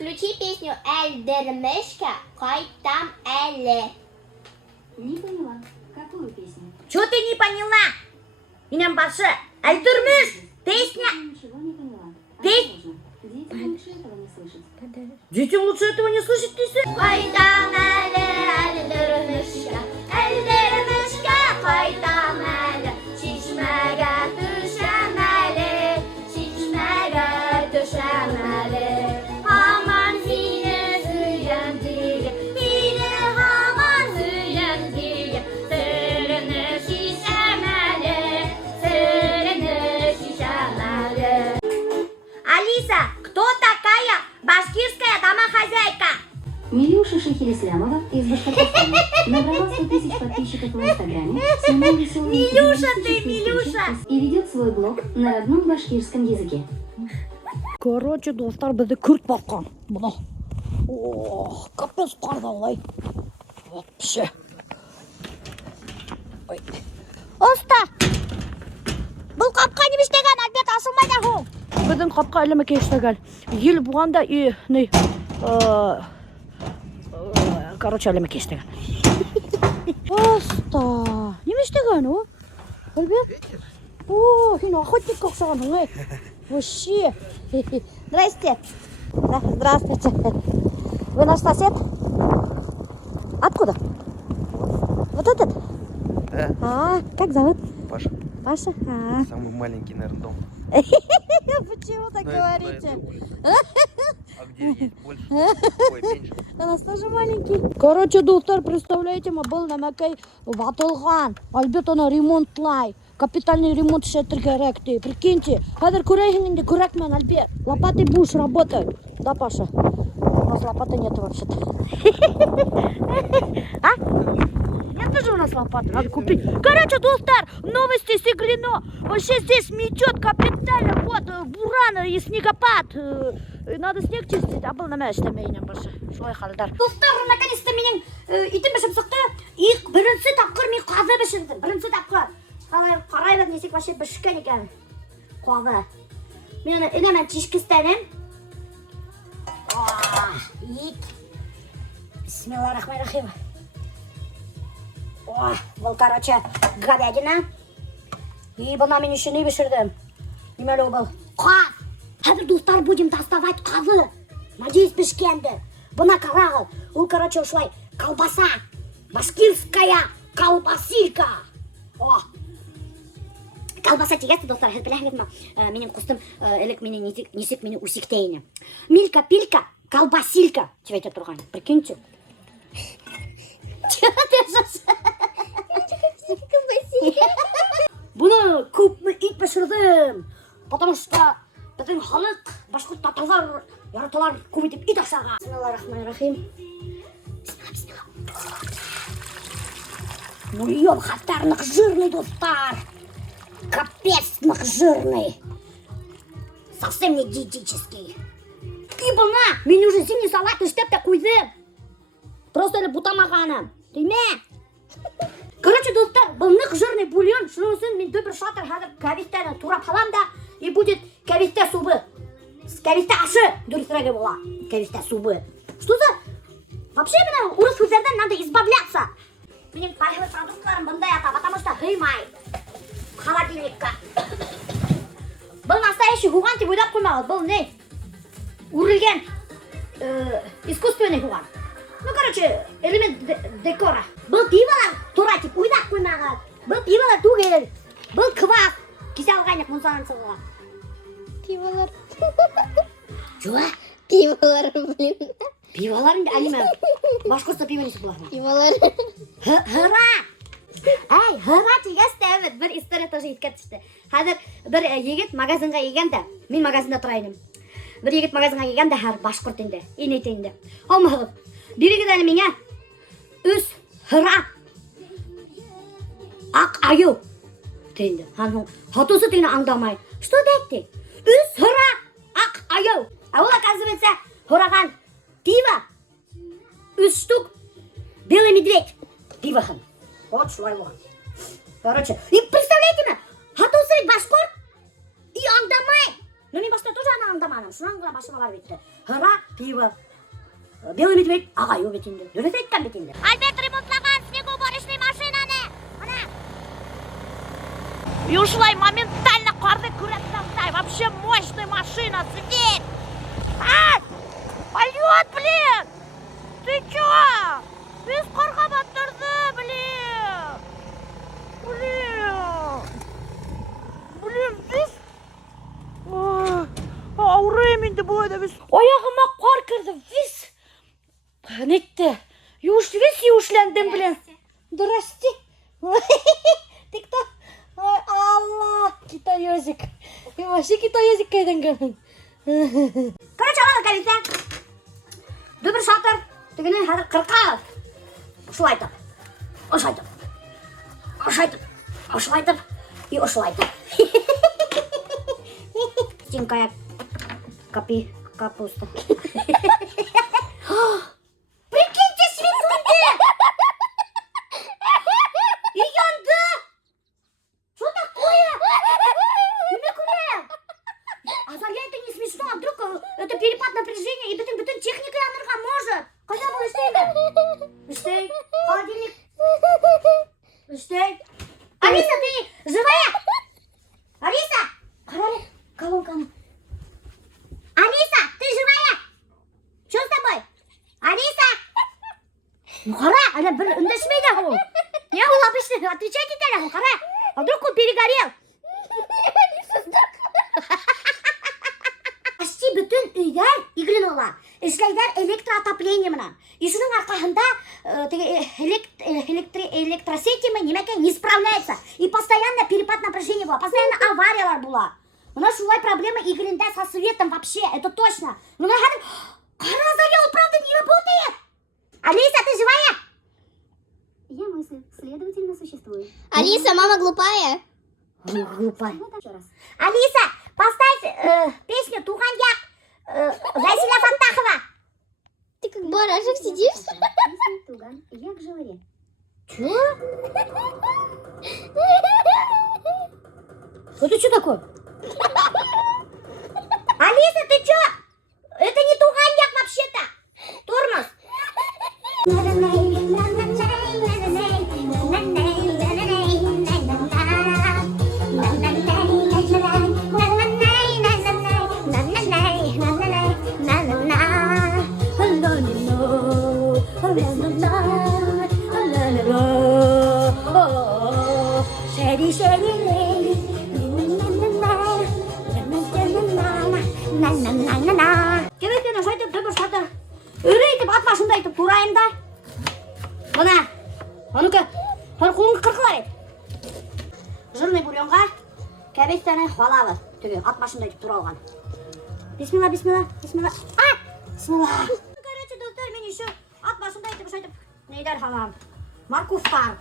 Включи песню «Эльдермешка, кайтам эле». Не поняла. Какую песню? Что ты не поняла? Меня башы, Эльдермеш, песня. Ничего не поняла. Пей- Осторожно. Детям лучше этого не слышать. Детям лучше этого не слышать, ты сын. Кайтам эле, эльдермешка, эльдермешка, кайтам эле. Çeşmeye düşem ele, çeşmeye düşem ele. Aman yine hüyendiye, yine aman hüyendiye. Sırrını şişem ele, sırrını şişem ele. Алиса, кто такая башкирская домохозяйка? Милюша Шахилислямова из Башкортостана набрала 100 тысяч подписчиков в Инстаграме, снимает веселые Милюша ты, юмористические Милюша! скетчи и ведет свой блог на родном башкирском языке. Короче, достар бізді күрт баққан. Мұна. Ох, капец қарды олай. Вообще. Ой. Оста! Бұл қапқа не іштеген, әлбет асылмайды ғо. Біздің қапқа әлемеке іштеген. Ел бұғанда короче, әлемеке іштеген. Оста! Не іштеген, о? Әлбет? О, сен охотник қақсаған, оңай. Вообще. Здрасте. Здравствуйте. Вы наш сосед? Откуда? Вот этот? Да, Как зовут? Паша. Паша? Самый маленький, наверное, дом. Почему так Но говорите? это больше. А где есть больше? Ой, меньше. У нас тоже маленький. Короче, достар, представляете, мы был намекай ватылған. Альбет ана ремонтлай. Капитальный ремонт шетір керек ты. Прикиньте, қазір көрейгенде көрекмен, Альбет. Лопатой будешь работать. Да, Паша? У нас лопаты нет вообще-то. А? Нет же у нас лопаты, надо купить. Короче, достар, новости Сиглино. Вообще здесь метет капитально. Вот, буран и снегопад. Надо снег чистить, а был на мяч меня больше. Шулай халдар. Достар, наконец-то меня итім бішіп сұқты. Бірінші тапқыр мен қазы бішімдім. Бірінші тапқыр. Қарай бәк несек вообще бішкен екен. Қазы. Мен оны інемен чешкістенім. Ит. Бисмиллахиррахманиррахим. Бұл, короче, говядина. И бұна мен үшін не бішірдім. Немелі бұл? Қаз. Қазір достар будем доставать қазы. Надеюсь, пішкенді. Бұна қарағы. Ол, короче, ұшылай колбаса. Башкирская колбасилька. Колбаса тегесті, достар. Хәл біләхін етма. Менің құстым әлік менің несек менің усектейіні. Милька-пилька, колбасилька. Тебе айтып тұрған. Прикиньте. Бұны көп ит пішірдім. Потому что біздің халық, башқұрт татарлар, яраталар көп етіп ит ашаға. Бисмиллахиррахманиррахим. Бисмилlah. Ну, ем хаттарнық жирный, достар. Капецнық жирный. Совсем не диетический. И бұна, мен уже зимний салат іштеп те қойдым. Просто әлі бұтамағаным. Дейме? Короче, достар, бұл нық жирный бульон. Шының үшін мен дөбір шатыр хадыр кәбеттені турап қалам да, и будет кәбетте субы. Кәбетте ашы дұрыстырағы бола. Кәбетте субы. Что за? Вообще, мен урыс сөздерден надо избавляться. Менің пайғылы продуктларым бұндай ата, потому что ғылмай. Холодильникка. Бұл настоящий хуған деп ойдап қоймағыз. Бұл не? Урылген искусственный хуған. Ну, короче, элемент декора. Бұл пивалар тура тип ойдап қоймағыз. Бұл пивалар тугел. Бұл квас. Кесе алғайнық мұнсанын сылға. Пивалар. Чуа? Пивалар, блин. Пиваларын әліме. Башқұртса пива несі бұлағына. Пивалар. Хыра! Эй, хыра тегесті әмір. Бір история тоже еткет түсті. Хәдір бір егет магазинға егенді. Мен магазинда тұрайным. Бір егет магазинға егенді әр башқұрт енді. Енеті енді. Алмағып. Берегет әлі мене үс хыра ақ аю дейінді. Хатусы дейіні аңдамай. Что дәтті? Үс хыра ақ аю. А ол оказывается хыраған пиво. Үс штук белый медведь. Пивохан. Вот шулай болған. Короче, и представляете ме? Хатусы башқұрт и аңдамай. Но мен баста тоже ана аңдамадым. Шунан гана башыма барып кетти. Хыра, пиво. Белый медведь, агайы бит инде. Дөрес айткан бит инде. Альберт ремонтлаган снегоуборочный машинаны. Мына. И ушла, и моментально қарды көрәттандай. Вообще мощная машина, зверь. А! Полет, блин! Ты чё? Без қорғабаттарды, блин! Блин, біз... Ауырайым енді бұлайда біз. Аяғыма қар кірді, біз... Нетті? Юшлендім, блин. Здрасте. Ты кто? Ой, Алла, китаёзик. И вообще китаёзик кайдан калын. Короче, алады кәлесе. Дөбір шатыр. Тегіне хәзір 40. Ошылайтып. И ошылайтып. Стенкая капуста. Прикиньте, свинья! И янды! Что такое? Азарья, это не смешно, а вдруг это перепад напряжения и бүтін техника янырға может. Когда бұл істейді? Істей, холодильник. Істей. Алиса, ты живая? Алиса! Қарали, колонканы. Алиса, ты живая? Что с тобой? Алиса! Ну қара, она бір үндешмейді ол. Не ол обычно отвечать етеді, ол қара. А вдруг он перегорел? Почти бүтін үйдер игілін ола. Ішлейдер электроотопление мына. И шының арқағында электросетімі немеке не справляется. И постоянно перепад напряжения была, постоянно авариялар была. У нас шулай проблема игілінде со светом вообще, это точно. Но на хадым, қара зарял, правда, не работает. Алиса, ты живая? Я мысль, следовательно, существую. Алиса, мама глупая. Глупая. Вот еще раз. Алиса, поставь песню «Туганьяк» Василия Фаттахова. Ты как барашек сидишь? Песня Туган, як живоре. Чё? Это что такое? Алиса, ты чё? Это не Туганьяк вообще-то. Тормоз. Кебекені жайтып, дөбір шатыр. Үрейтіп, ат башында айтып турайым да. Мына, анука, қолыңды қырқылар еді. Жырный бульонға кәбестені халавы. Түге, ат башында айтып туралған. Бисмилла. А! Бисмилла. Короче, достар, мен еще ат башында айтып, жайтып. Нейдер халам. Морковтар.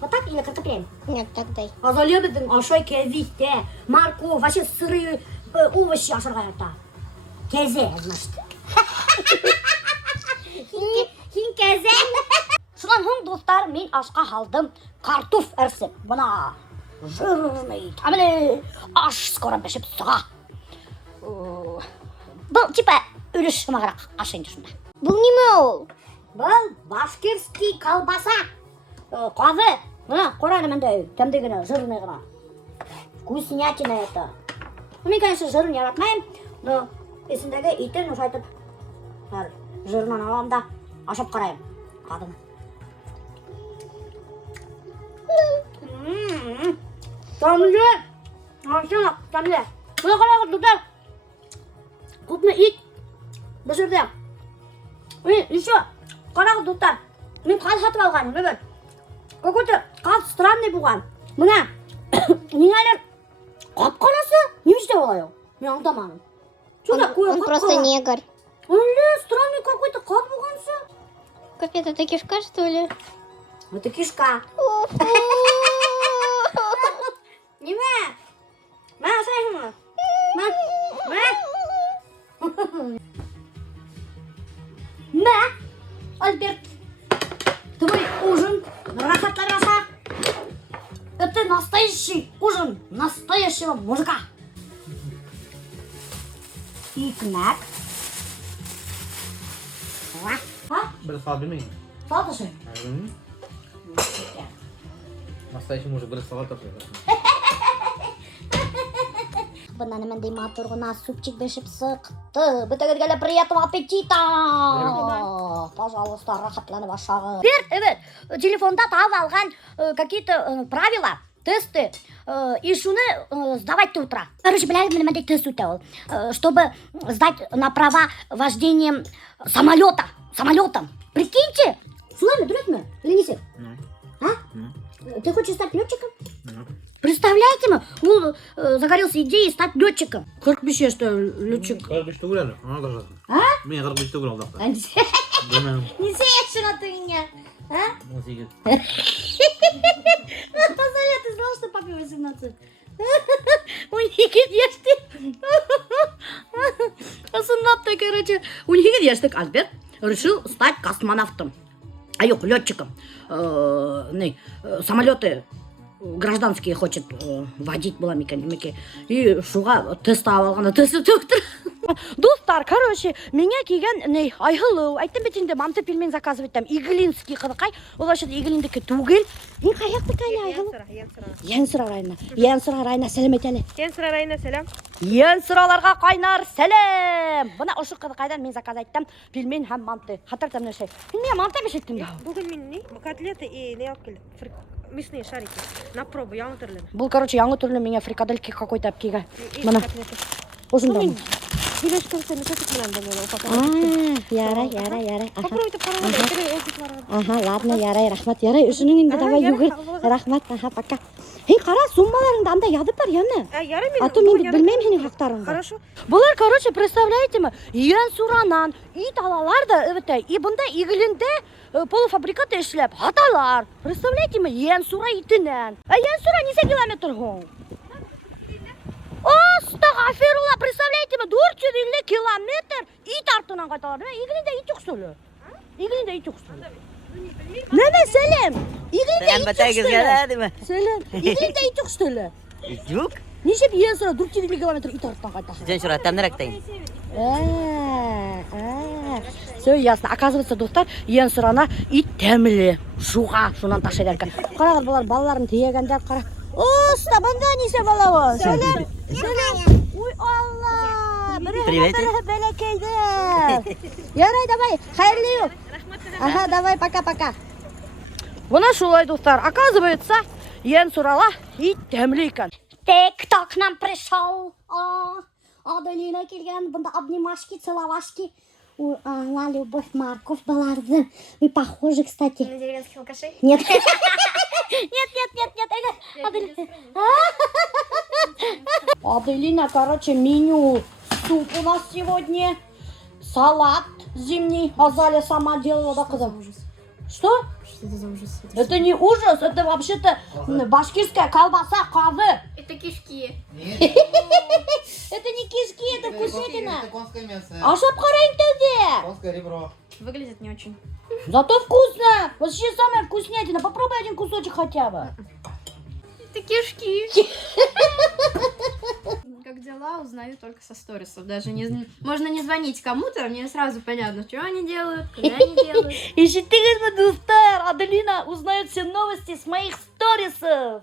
Вот так или картоплен? Нет, так дай. Азалия біздің ашай кәзикте. Морков, вообще сырые овощи ашырға ята. Кезе, значит. Хин кезе. Шунан хоң достар, мен ашқа халдым картоф әрсіп. Бұна жирный, тамілі аш скоро бішіп сұға. Бұл типа үріш шымағырақ ашайын шында. Бұл неме ол? Бұл башкирский колбаса. Қазы. Мына, қорады мындай, тәмдегіні, жирный ғына. Вкуснятина это. Мен, конечно, жирын яратмайым, но есіндегі итін ұшайтып, жирынан алам да, ашып қарайым. Қадым. Тәмді. Ашына, тәмді. Бұны қарағы тұтар. Құтны ит. Бұл жерде. Еще, қарағы тұтар. Мен қаз сатып алғаным, өбір. Какой-то қаз странный бұған. Мына, неңәлер қап-қарасы? Не істеп олай ол? Мен аңдамадым. Что такое? Он просто негр. Странный какой-то қап бұғансы. Капец, это кишка, что ли? Это кишка. Неме? Мә, ашайсың ма? Мә, Альберт, твой ужин, рахатлараша. Это настоящий ужин настоящего мужика. Snack. Без салбими. Salata şey. Настоящий мужик без салата тоже. Бына немендей матур гына супчик бешеп сыкты. Бөтөгөзгө эле приятного аппетита. Пожалуйста, рахатланып ашагыз. Теперь, evet, телефонда таап алган какие-то правила, тесты, и шуны сдавать до утра. Короче, блядь, немендей тест өтө ол. Чтобы сдать на права вождения самолетом. Прикиньте, шулай дуракмы? Или не сек? Ты хочешь стать летчиком? Представляете, он загорелся идеей стать летчиком. 45 yaşta летчик. 45'te gülüyor. Ona da. Ha? Ben 45'te gülüyorum da. Bilmem. Ne yaşın atın ya? А? 18. Посмотри, ты знал, что папе 18? У них есть. Осунатый, короче. У них есть Альберт решил стать космонавтом. А yok, летчиком. Самолеты гражданские хочет водить была меканик. И шуга тест алганда тест өтіп тұр. Достар, короче, меня киген айхылу. Айттым бетінде манты пельмен заказывать Иглинский қыдықай. Ол вообще Иглиндікі түгел. Мен қаяқты кәлі айхылу? Янсыра райына сәлем етелі. Янсыра райына сәлем. Янсыраларға қайнар сәлем. Бұна ұшы қыдықайдан мен заказ айттым. Пельмен һәм манты. Хатыртам нәрсе. Мен манты бешеттім ба. Бүгін мен не? Котлеты и не алып келдім. Мясные шарики. На пробу, яңы түрлі. Бұл, короче, яңы түрлі мене фрикадельки какой-то әпкеге. Мұна. Осында. Билеш көрсем, сәтік мұнан да Ярай. Попробуйте қарауды. Ага, ладно, ярай, рахмат, ярай. Үшінің енді давай югір. Рахмат, аха, пока. Қара, суммаларыңда анда ядып бар, яны. Ярай мен. А то мен білмеймін сенің хақтарыңды. Хорошо. Бұлар, короче, представляете ме, Янсуранан ит алалар да, и бұнда игілінде полуфабрикаты ішлеп, хаталар. Представляете ме, Янсура итінен. Янсура несе километр ғон? Астағафирулла, представляете ме, 450 километр ит артынан қайталар. Игілінде ит юқсулы. Нәне, сәлем. Игілінде ит юқсулы. Сәлем. Игілінде ит юқсулы. Yok. Нешеп Янсура 450 километр ит артынан қайталар. Sen şuraya temnerekteyim. Все ясно. Оказывается, достар, Янсурана ит тәмілі. Шуға, шунан ташайдар екен. Қарағыз болар, балаларын тиегендер, қара. Оста, банда несе балауы? Сәлем. Ой, Алла. Привет. Бәләкейдер. Ярай, давай, хайрлы yok. Ага, давай, пока-пока. Бұна шулай, достар. Оказывается, Янсурала ит тәмілі екен. Тик-ток нам пришел. Аделина келген, бұнда обнимашки, целовашки. На любовь Марков баларды. Вы похожи, кстати. На деревенских алкашей? Нет. Аделина, короче, меню. Суп у нас сегодня. Салат зимний. Азалия сама делала, да, когда? Что? Что это за ужас? Это не ужас, это вообще-то башкирская колбаса, кавы. Это кишки. Это не кишки, это вкусятина. Это конское мясо. А что обхарень-то Конское ребро. Выглядит не очень. Зато вкусно. Вообще самая вкуснятина. Попробуй один кусочек хотя бы. Это кишки. Как дела, узнаю только со сторисов. Даже не можно не звонить кому-то, мне сразу понятно, что они делают, куда они делают. И Достар, Аделина узнает все новости с моих сторисов.